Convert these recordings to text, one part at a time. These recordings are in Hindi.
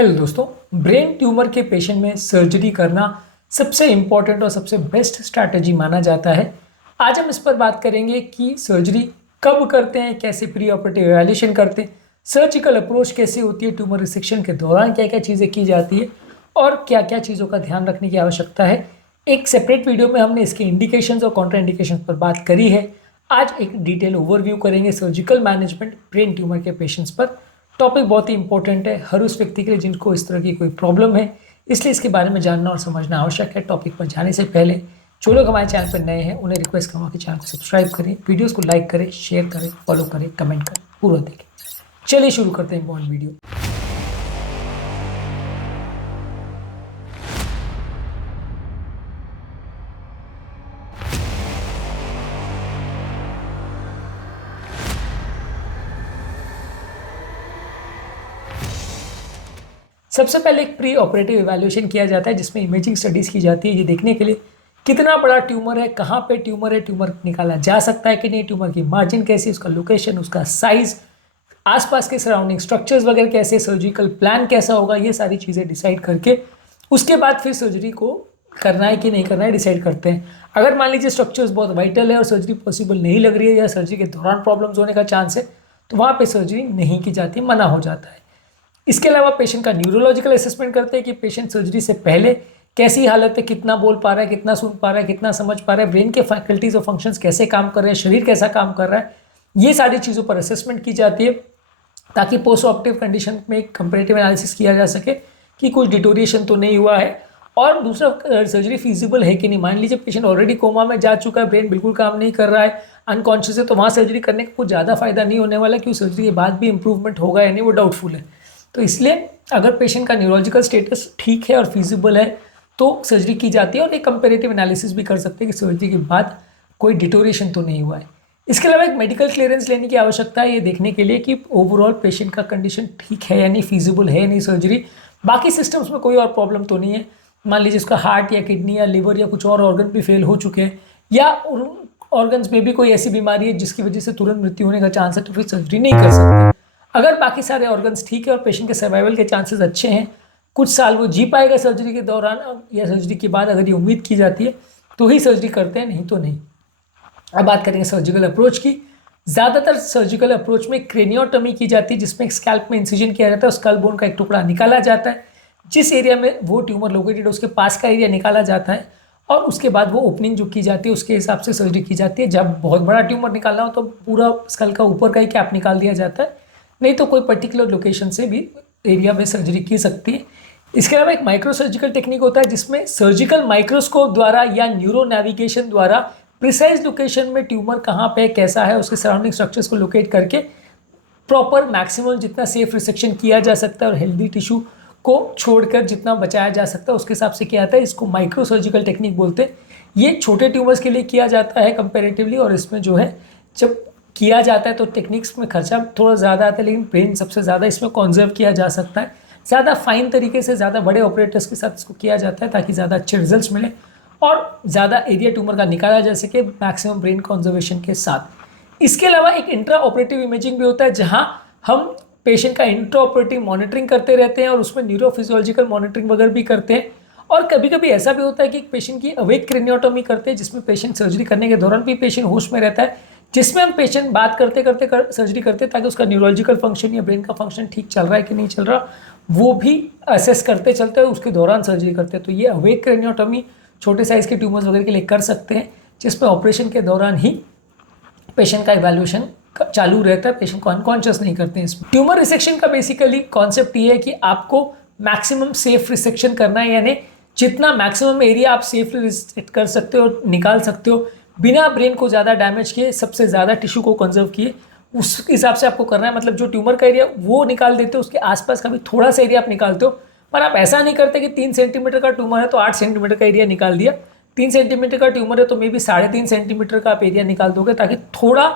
हेलो दोस्तों, ब्रेन ट्यूमर के पेशेंट में सर्जरी करना सबसे इम्पॉर्टेंट और सबसे बेस्ट स्ट्रैटेजी माना जाता है। आज हम इस पर बात करेंगे कि सर्जरी कब करते हैं, कैसे प्री ऑपरेटिव इवैल्यूएशन करते हैं, सर्जिकल अप्रोच कैसे होती है, ट्यूमर रिसेक्शन के दौरान क्या क्या चीज़ें की जाती है और क्या क्या चीज़ों का ध्यान रखने की आवश्यकता है। एक सेपरेट वीडियो में हमने इसके इंडिकेशंस और कॉन्ट्रा इंडिकेशंस पर बात करी है। आज एक डिटेल ओवरव्यू करेंगे सर्जिकल मैनेजमेंट ब्रेन ट्यूमर के पेशेंट्स पर। टॉपिक बहुत ही इंपॉर्टेंट है हर उस व्यक्ति के लिए जिनको इस तरह की कोई प्रॉब्लम है, इसलिए इसके बारे में जानना और समझना आवश्यक है। टॉपिक पर जाने से पहले जो लोग हमारे चैनल पर नए हैं उन्हें रिक्वेस्ट करूँगा कि चैनल को सब्सक्राइब करें, वीडियोस को लाइक करें, शेयर करें, फॉलो करें, कमेंट करें, पूरा देखें। चलिए शुरू करते हैं इंपॉर्टेंट वीडियो। सबसे पहले एक प्री ऑपरेटिव इवैल्यूएशन किया जाता है जिसमें इमेजिंग स्टडीज़ की जाती है ये देखने के लिए कितना बड़ा ट्यूमर है, कहाँ पे ट्यूमर है, ट्यूमर निकाला जा सकता है कि नहीं, ट्यूमर की मार्जिन कैसी, उसका लोकेशन, उसका साइज़, आसपास के सराउंडिंग स्ट्रक्चर्स वगैरह कैसे, सर्जिकल प्लान कैसा होगा, ये सारी चीज़ें डिसाइड करके उसके बाद फिर सर्जरी को करना है कि नहीं करना है डिसाइड करते हैं। अगर मान लीजिए स्ट्रक्चर्स बहुत वाइटल है और सर्जरी पॉसिबल नहीं लग रही है या सर्जरी के दौरान प्रॉब्लम्स होने का चांस है तो वहाँ पे सर्जरी नहीं की जाती, मना हो जाता है। इसके अलावा पेशेंट का न्यूरोलॉजिकल असेसमेंट करते हैं कि पेशेंट सर्जरी से पहले कैसी हालत है, कितना बोल पा रहा है, कितना सुन पा रहा है, कितना समझ पा रहा है, ब्रेन के फैकल्टीज और फंक्शंस कैसे काम कर रहे हैं, शरीर कैसा काम कर रहा है, ये सारी चीज़ों पर असेसमेंट की जाती है ताकि पोस्ट ऑपरेटिव कंडीशन में कंपेरेटिव एनालिसिस किया जा सके कि कुछ डिटोरिएशन तो नहीं हुआ है और दूसरा सर्जरी फीजिबल है कि नहीं। मान लीजिए पेशेंट ऑलरेडी कोमा में जा चुका है, ब्रेन बिल्कुल काम नहीं कर रहा है, अनकॉन्शियस है, तो वहाँ सर्जरी करने का कुछ ज़्यादा फायदा नहीं होने वाला क्योंकि सर्जरी के बाद भी इंप्रूवमेंट होगा या नहीं वो डाउटफुल है। तो इसलिए अगर पेशेंट का न्यूरोलॉजिकल स्टेटस ठीक है और फिजिबल है तो सर्जरी की जाती है और एक कंपेरेटिव एनालिसिस भी कर सकते हैं कि सर्जरी के बाद कोई डिटोरिएशन तो नहीं हुआ है। इसके अलावा एक मेडिकल क्लियरेंस लेने की आवश्यकता है ये देखने के लिए कि ओवरऑल पेशेंट का कंडीशन ठीक है या नहीं, फिजिबल है या नहीं सर्जरी, बाकी सिस्टम्स में कोई और प्रॉब्लम तो नहीं है। मान लीजिए उसका हार्ट या किडनी या लिवर या कुछ और ऑर्गन भी फेल हो चुके हैं या ऑर्गन्स में भी कोई ऐसी बीमारी है जिसकी वजह से तुरंत मृत्यु होने का चांस है तो फिर सर्जरी नहीं कर सकते। अगर बाकी सारे ऑर्गन्स ठीक है और पेशेंट के सर्वाइवल के चांसेस अच्छे हैं, कुछ साल वो जी पाएगा सर्जरी के दौरान या सर्जरी के बाद अगर ये उम्मीद की जाती है तो ही सर्जरी करते हैं, नहीं तो नहीं। अब बात करेंगे सर्जिकल अप्रोच की। ज़्यादातर सर्जिकल अप्रोच में क्रेनियोटमी की जाती है जिसमें एक स्कैल्प में इंसिजन किया जाता है, स्कल बोन का एक टुकड़ा निकाला जाता है, जिस एरिया में वो ट्यूमर लोकेटेड है उसके पास का एरिया निकाला जाता है और उसके बाद वो ओपनिंग जो की जाती है उसके हिसाब से सर्जरी की जाती है। जब बहुत बड़ा ट्यूमर निकालना हो तो पूरा स्कल का ऊपर का ही कैप निकाल दिया जाता है, नहीं तो कोई पर्टिकुलर लोकेशन से भी एरिया में सर्जरी की सकती है। इसके अलावा एक माइक्रो सर्जिकल टेक्निक होता है जिसमें सर्जिकल माइक्रोस्कोप द्वारा या न्यूरो नेविगेशन द्वारा प्रिसाइज लोकेशन में ट्यूमर कहाँ पे कैसा है उसके सराउंडिंग स्ट्रक्चर्स को लोकेट करके प्रॉपर मैक्सिमम जितना सेफ रिसेक्शन किया जा सकता है और हेल्दी टिश्यू को छोड़कर जितना बचाया जा सकता है उसके हिसाब से किया जाता है। इसको माइक्रो सर्जिकल टेक्निक बोलते हैं। ये छोटे ट्यूमर्स के लिए किया जाता है कंपेरेटिवली और इसमें जो है जब किया जाता है तो टेक्निक्स में खर्चा थोड़ा ज़्यादा आता है लेकिन ब्रेन सबसे ज़्यादा इसमें कॉन्जर्व किया जा सकता है। ज़्यादा फाइन तरीके से ज़्यादा बड़े ऑपरेटर्स के साथ इसको किया जाता है ताकि ज़्यादा अच्छे रिजल्ट्स मिले और ज़्यादा एरिया ट्यूमर का निकाला जा सके मैक्सिमम ब्रेन कॉन्जर्वेशन के साथ। इसके अलावा एक इंट्रा ऑपरेटिव इमेजिंग भी होता है जहाँ हम पेशेंट का इंट्रा ऑपरेटिव मॉनिटरिंग करते रहते हैं और उसमें न्यूरोफिजियोलॉजिकल मॉनिटरिंग वगैरह भी करते हैं। और कभी कभी ऐसा भी होता है कि पेशेंट की अवेक क्रेनियोटमी करते हैं जिसमें पेशेंट सर्जरी करने के दौरान भी पेशेंट होश में रहता है, जिसमें हम पेशेंट बात करते करते सर्जरी करते हैं ताकि उसका न्यूरोलॉजिकल फंक्शन या ब्रेन का फंक्शन ठीक चल रहा है कि नहीं चल रहा वो भी असेस करते चलते हैं, उसके दौरान सर्जरी करते हैं। तो ये अवेक क्रेनियोटमी छोटे साइज़ के ट्यूमर्स वगैरह के लिए कर सकते हैं जिसमें ऑपरेशन के दौरान ही पेशेंट का इवैल्यूएशन चालू रहता है, पेशेंट को अनकॉन्शियस नहीं करते हैं। इसमें ट्यूमर रिसेक्शन का बेसिकली कॉन्सेप्ट ये है कि आपको मैक्सिमम सेफ रिसेक्शन करना है, यानी जितना मैक्सिमम एरिया आप सेफली रिसेक्ट कर सकते हो और निकाल सकते हो बिना ब्रेन को ज़्यादा डैमेज किए, सबसे ज़्यादा टिश्यू को कंजर्व किए, उस हिसाब से आपको करना है। मतलब जो ट्यूमर का एरिया वो निकाल देते हो उसके आसपास का भी थोड़ा सा एरिया आप निकालते हो, पर आप ऐसा नहीं करते कि 3 सेंटीमीटर का ट्यूमर है तो 8 सेंटीमीटर का एरिया निकाल दिया। 3 सेंटीमीटर का ट्यूमर है तो मे बी 3.5 सेंटीमीटर का आप एरिया निकाल दोगे ताकि थोड़ा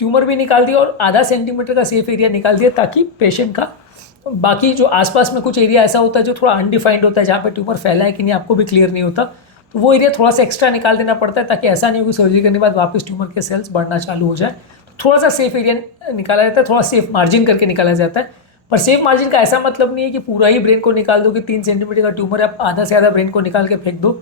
ट्यूमर भी निकाल दिया और आधा सेंटीमीटर का सेफ एरिया निकाल दिया ताकि पेशेंट का बाकी जो आसपास में कुछ एरिया ऐसा होता है जो थोड़ा अनडिफाइंड होता है जहाँ पे ट्यूमर फैला है कि नहीं आपको भी क्लियर नहीं होता, तो वो एरिया थोड़ा सा एक्स्ट्रा निकाल देना पड़ता है ताकि ऐसा नहीं हो कि सर्जरी करने के बाद वापस ट्यूमर के सेल्स बढ़ना चालू हो जाए। तो थोड़ा सा सेफ एरिया निकाला जाता है, थोड़ा सेफ मार्जिन करके निकाला जाता है। पर सेफ मार्जिन का ऐसा मतलब नहीं है कि पूरा ही ब्रेन को निकाल दो कि 3 सेंटीमीटर का ट्यूमर है, आप आधा से आधा ब्रेन को निकाल के फेंक दो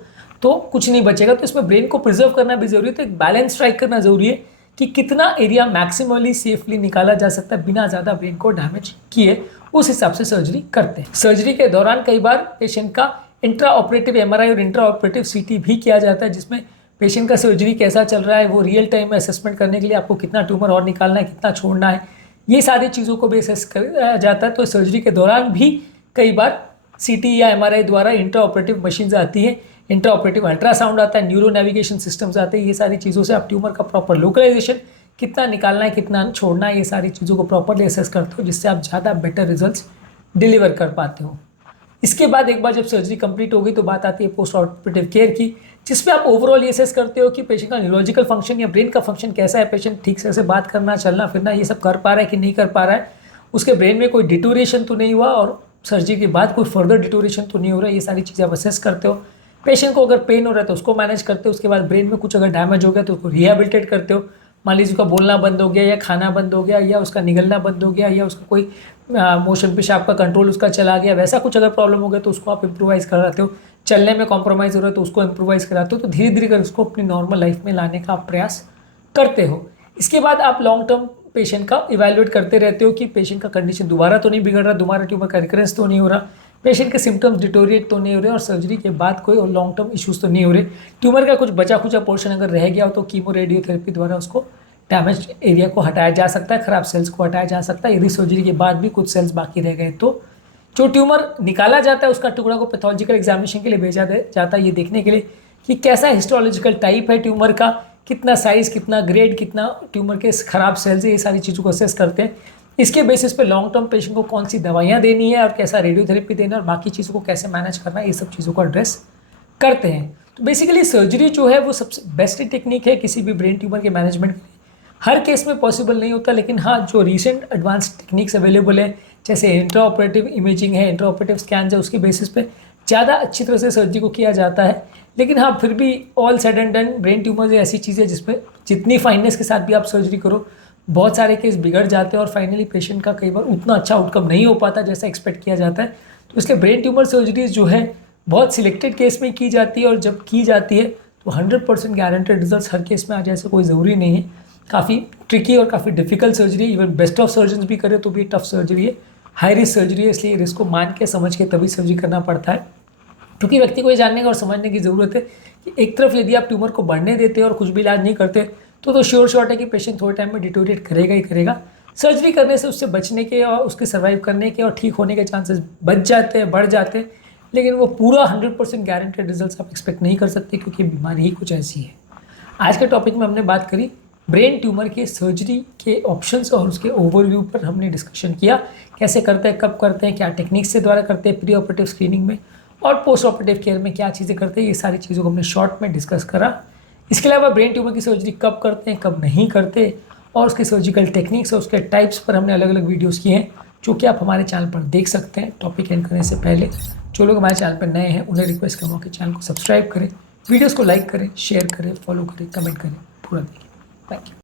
तो कुछ नहीं बचेगा। तो इसमें ब्रेन को प्रिजर्व करना भी जरूरी है। तो एक बैलेंस स्ट्राइक करना जरूरी है कि कितना एरिया मैक्सिमली सेफली निकाला जा सकता है बिना ज़्यादा ब्रेन को डैमेज किए, उस हिसाब से सर्जरी करते हैं। सर्जरी के दौरान कई बार पेशेंट का इंट्रा ऑपरेटिव MRI और इंट्रा ऑपरेटिव CT भी किया जाता है, जिसमें पेशेंट का सर्जरी कैसा चल रहा है वो रियल टाइम में असेसमेंट करने के लिए आपको कितना ट्यूमर और निकालना है, कितना छोड़ना है, ये सारी चीज़ों को भी असेस किया जाता है। तो सर्जरी के दौरान भी कई बार CT या MRI द्वारा इंट्रा ऑपरेटिव मशीन्स आती है, इंट्रा ऑपरेटिव अल्ट्रासाउंड आता है, न्यूरो नेविगेशन सिस्टम्स आते हैं। ये सारी चीज़ों से आप ट्यूमर का प्रॉपर लोकलाइजेशन, कितना निकालना है कितना छोड़ना है, ये सारी चीज़ों को प्रॉपरली असेस करते हो, जिससे आप ज़्यादा बेटर रिजल्ट्स डिलीवर कर पाते हो। इसके बाद एक बार जब सर्जरी कंप्लीट हो गई तो बात आती है पोस्ट ऑपरेटिव केयर की, जिसमें आप ओवरऑल ये असेस करते हो कि पेशेंट का न्यूरोलॉजिकल फंक्शन या ब्रेन का फंक्शन कैसा है, पेशेंट ठीक से बात करना, चलना फिरना ये सब कर पा रहा है कि नहीं कर पा रहा है, उसके ब्रेन में कोई डिटोरेशन तो नहीं हुआ और सर्जरी के बाद कोई फर्दर डिटोरेशन तो नहीं हो रहा है। ये सारी चीज़ें आप असेस करते हो। पेशेंट को अगर पेन हो रहा है तो उसको मैनेज करते हो। उसके बाद ब्रेन में कुछ अगर डैमेज हो गया तो उसको रिहेबिलिटेट करते हो। मान लीजिए उसका बोलना बंद हो गया या खाना बंद हो गया या उसका निगलना बंद हो गया या उसका कोई मोशन पेशाब का कंट्रोल उसका चला गया, वैसा कुछ अगर प्रॉब्लम हो गया तो उसको आप इम्प्रोवाइज़ कराते हो। चलने में कॉम्प्रोमाइज़ हो रहा है तो उसको इम्प्रोवाइज़ कराते हो। तो धीरे धीरे कर उसको अपनी नॉर्मल लाइफ में लाने का आप प्रयास करते हो। इसके बाद आप लॉन्ग टर्म पेशेंट का इवैल्यूएट करते रहते हो कि पेशेंट का कंडीशन दोबारा तो नहीं बिगड़ रहा, दोबारा ट्यूमर का रिकरेंस तो नहीं हो रहा, पेशेंट के सिम्टम्स डिटोरिएट तो नहीं हो रहे और सर्जरी के बाद कोई और लॉन्ग टर्म इश्यूज तो नहीं हो रहे। ट्यूमर का कुछ बचा खुचा पोर्शन अगर रह गया हो तो कीमो रेडियोथेरेपी द्वारा उसको डैमेज एरिया को हटाया जा सकता है, ख़राब सेल्स को हटाया जा सकता है। यदि सर्जरी के बाद भी कुछ सेल्स बाकी रह गए तो जो ट्यूमर निकाला जाता है उसका टुकड़ा को पैथोलॉजिकल एग्जामिनेशन के लिए भेजा जाता है, ये देखने के लिए कि कैसा हिस्टोलॉजिकल टाइप है ट्यूमर का, कितना साइज़, कितना ग्रेड, कितना ट्यूमर के खराब सेल्स है, ये सारी चीज़ों को असेस करते हैं। इसके बेसिस पे लॉन्ग टर्म पेशेंट को कौन सी दवाइयाँ देनी है और कैसा रेडियोथेरेपी देना है और बाकी चीज़ों को कैसे मैनेज करना है, ये सब चीज़ों को एड्रेस करते हैं। तो बेसिकली सर्जरी जो है वो सबसे बेस्ट टेक्निक है किसी भी ब्रेन ट्यूमर के मैनेजमेंट के लिए। हर केस में पॉसिबल नहीं होता, लेकिन हाँ जो रिसेंट एडवांस टेक्निक्स अवेलेबल है जैसे इंट्रा ऑपरेटिव इमेजिंग है, इंट्रा ऑपरेटिव स्कैन है, उसके बेसिस पे ज़्यादा अच्छी तरह से सर्जरी को किया जाता है। लेकिन हाँ फिर भी all said and done brain tumour ऐसी चीज़ है जिसमें जितनी फाइननेस के साथ भी आप सर्जरी करो बहुत सारे केस बिगड़ जाते हैं और फाइनली पेशेंट का कई बार उतना अच्छा आउटकम नहीं हो पाता जैसा एक्सपेक्ट किया जाता है। तो इसलिए ब्रेन ट्यूमर सर्जरीज जो है बहुत सिलेक्टेड केस में की जाती है और जब की जाती है तो 100% गारंटेड रिजल्ट हर केस में आ जाए ऐसा कोई ज़रूरी नहीं है। काफ़ी ट्रिकी और काफ़ी difficult surgery, even best of surgeon भी करे तो भी टफ सर्जरी है, हाई रिस्क सर्जरी है। इसलिए रिस्क को मान के समझ के तभी सर्जरी करना पड़ता है, क्योंकि व्यक्ति को ये जानने का और समझने की ज़रूरत है कि एक तरफ यदि आप ट्यूमर को बढ़ने देते और कुछ भी इलाज नहीं करते तो श्योर शॉर्ट है कि पेशेंट थोड़े टाइम में डिटोरिएट करेगा ही करेगा। सर्जरी करने से उससे बचने के और उसके सर्वाइव करने के और ठीक होने के चांसेस बच जाते हैं, बढ़ जाते हैं, लेकिन वो पूरा 100% गारंटेड रिजल्ट आप एक्सपेक्ट नहीं कर सकते क्योंकि बीमारी ही कुछ ऐसी है। आज के टॉपिक में हमने बात करी ब्रेन ट्यूमर के सर्जरी के ऑप्शंस और उसके ओवरव्यू पर हमने डिस्कशन किया, कैसे करते हैं, कब करते हैं, क्या टेक्निक्स से द्वारा करते हैं, प्री ऑपरेटिव स्क्रीनिंग में और पोस्ट ऑपरेटिव केयर में क्या चीज़ें करते हैं, ये सारी चीज़ों को हमने शॉर्ट में डिस्कस करा। इसके अलावा ब्रेन ट्यूमर की सर्जरी कब करते हैं, कब नहीं करते और उसके सर्जिकल टेक्निक्स और उसके टाइप्स पर हमने अलग अलग वीडियोज़ किए हैं जो कि आप हमारे चैनल पर देख सकते हैं। टॉपिक एंड करने से पहले जो लोग हमारे चैनल पर नए हैं उन्हें रिक्वेस्ट करूँगा कि चैनल को सब्सक्राइब करें, वीडियोज़ को लाइक करें, शेयर करें, फॉलो करें, कमेंट करें, पूरा देखिए। Thank you.